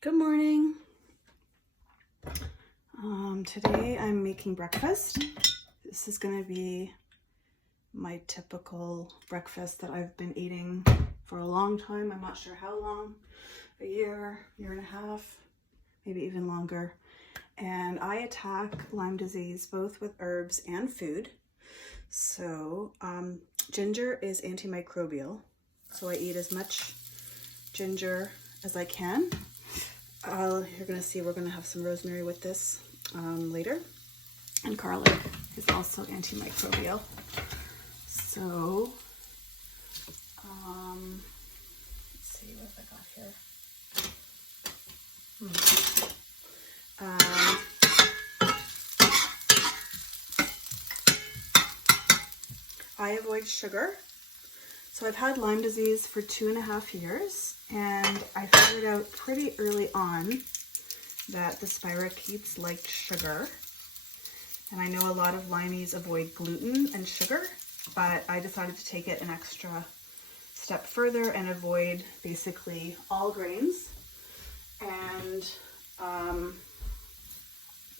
Good morning. Today I'm making breakfast. This is going to be my typical breakfast that I've been eating for a long time. I'm not sure how long, a year and a half, maybe even longer. And I attack Lyme disease both with herbs and food. So ginger is antimicrobial. So I eat as much ginger as I can. You're going to see we're going to have some rosemary with this later. And garlic is also antimicrobial. So, let's see what have I got here. I avoid sugar. So I've had Lyme disease for 2.5 years, and I figured out pretty early on that the spirochetes liked sugar. And I know a lot of Lymies avoid gluten and sugar, but I decided to take it an extra step further and avoid basically all grains and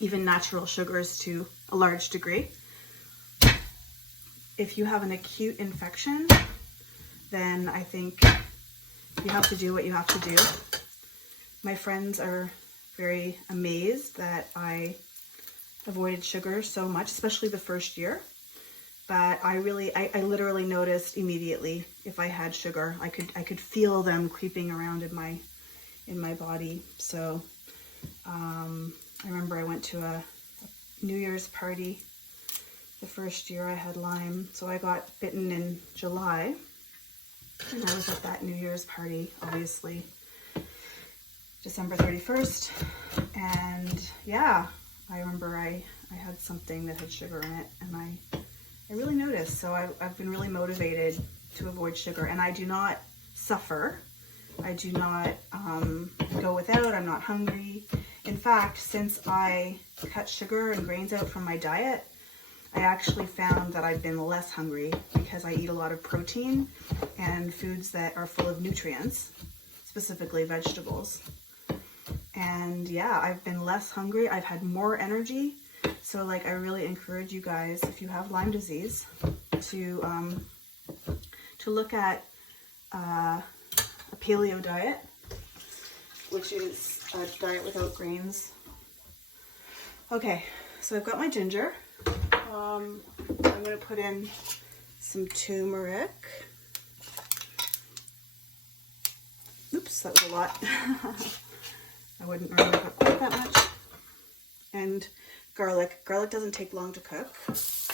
even natural sugars to a large degree. If you have an acute infection, then I think you have to do what you have to do. My friends are very amazed that I avoided sugar so much, especially the first year. But I literally noticed immediately if I had sugar. I could feel them creeping around in my body. So I remember I went to a New Year's party the first year I had Lyme. So I got bitten in July. And I was at that New Year's party, obviously, December 31st. And yeah, I remember I had something that had sugar in it, and I really noticed. So I've been really motivated to avoid sugar, and I do not suffer. I do not go without. I'm not hungry. In fact, since I cut sugar and grains out from my diet, I actually found that I've been less hungry because I eat a lot of protein and foods that are full of nutrients, specifically vegetables. And yeah, I've been less hungry. I've had more energy. So like, I really encourage you guys, if you have Lyme disease, to look at a paleo diet, which is a diet without grains. Okay, so I've got my ginger. I'm going to put in some turmeric. Oops, that was a lot. I wouldn't normally put quite that much. And garlic. Garlic doesn't take long to cook. So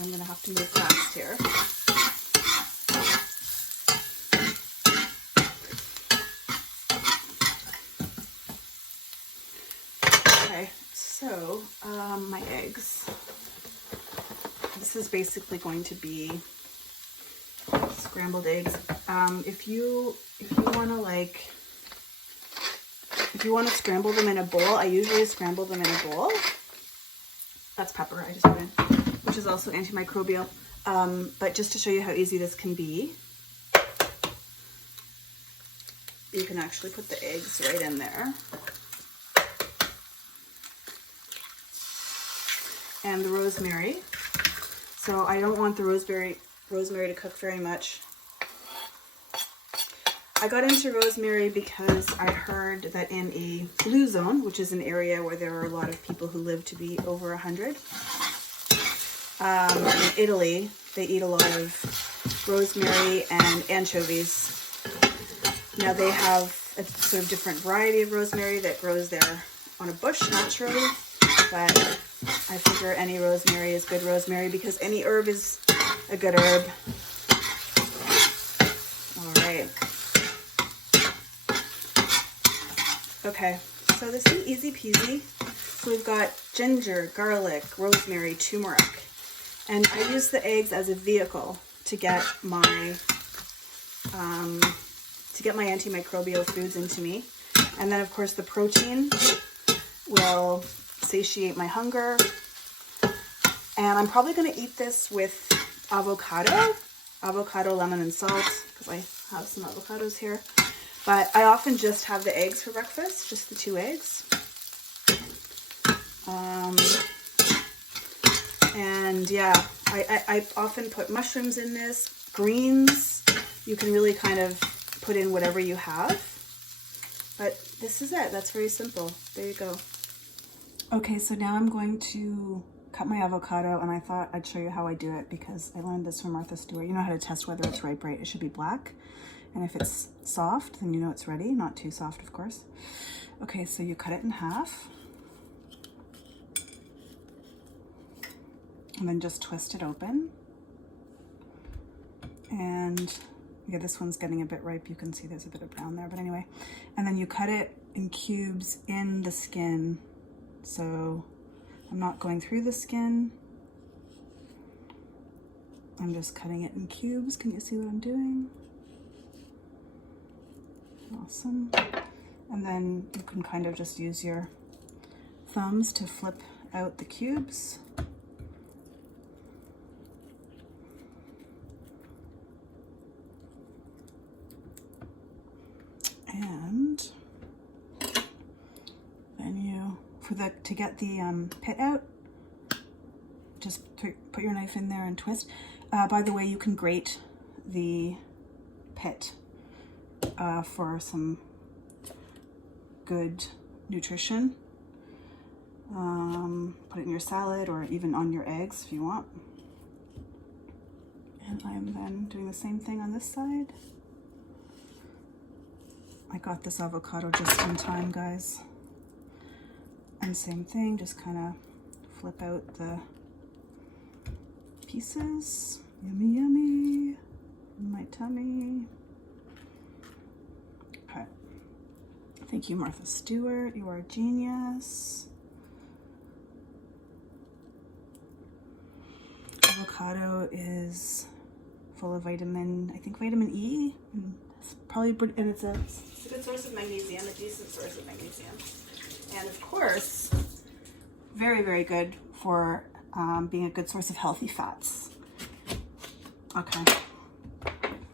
I'm going to have to move fast here. Okay, so my eggs. This is basically going to be scrambled eggs. If you want to scramble them in a bowl, I usually scramble them in a bowl. That's pepper I just put in, which is also antimicrobial. But just to show you how easy this can be, you can actually put the eggs right in there. And the rosemary. So I don't want the rosemary to cook very much. I got into rosemary because I heard that in a blue zone, which is an area where there are a lot of people who live to be over 100, in Italy, they eat a lot of rosemary and anchovies. Now they have a sort of different variety of rosemary that grows there on a bush naturally, but I figure any rosemary is good rosemary because any herb is a good herb. All right. Okay, so this is easy peasy. So we've got ginger, garlic, rosemary, turmeric, and I use the eggs as a vehicle to get my antimicrobial foods into me. And then of course the protein will satiate my hunger. And I'm probably going to eat this with avocado, lemon, and salt, because I have some avocados here. But I often just have the eggs for breakfast, just the 2 eggs. And yeah, I often put mushrooms in this, greens. You can really kind of put in whatever you have. But this is it. That's very simple. There you go. Okay, so now I'm going to cut my avocado, and I thought I'd show you how I do it because I learned this from Martha Stewart. You know how to test whether it's ripe, right? It should be black. And if it's soft, then you know it's ready. Not too soft, of course. Okay, so you cut it in half. And then just twist it open. And yeah, this one's getting a bit ripe. You can see there's a bit of brown there, but anyway. And then you cut it in cubes in the skin. So I'm not going through the skin. I'm just cutting it in cubes. Can you see what I'm doing? Awesome. And then you can kind of just use your thumbs to flip out the cubes. And then you, to get the pit out, just put your knife in there and twist. By the way, you can grate the pit for some good nutrition. Put it in your salad or even on your eggs if you want. And I'm then doing the same thing on this side. I got this avocado just in time, guys. And same thing, just kind of flip out the pieces. Yummy, yummy. In my tummy. Okay. Thank you, Martha Stewart. You are a genius. Avocado is full of vitamin, I think vitamin E. And it's probably, and it's a good source of magnesium, a decent source of magnesium. And of course, very, very good for being a good source of healthy fats. Okay,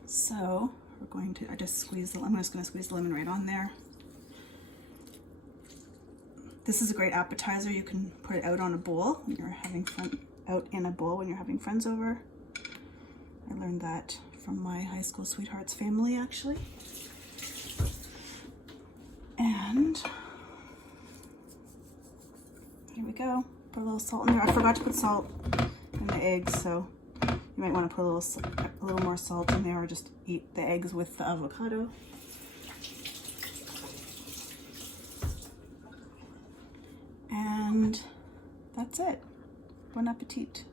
so we're going to, I'm just going to squeeze the lemon right on there. This is a great appetizer. You can put it out on a bowl when you're having fun, out in a bowl when you're having friends over. I learned that from my high school sweetheart's family, actually. And here we go. Put a little salt in there. I forgot to put salt in the eggs, so you might want to put a little more salt in there, or just eat the eggs with the avocado. And that's it. Bon appetit.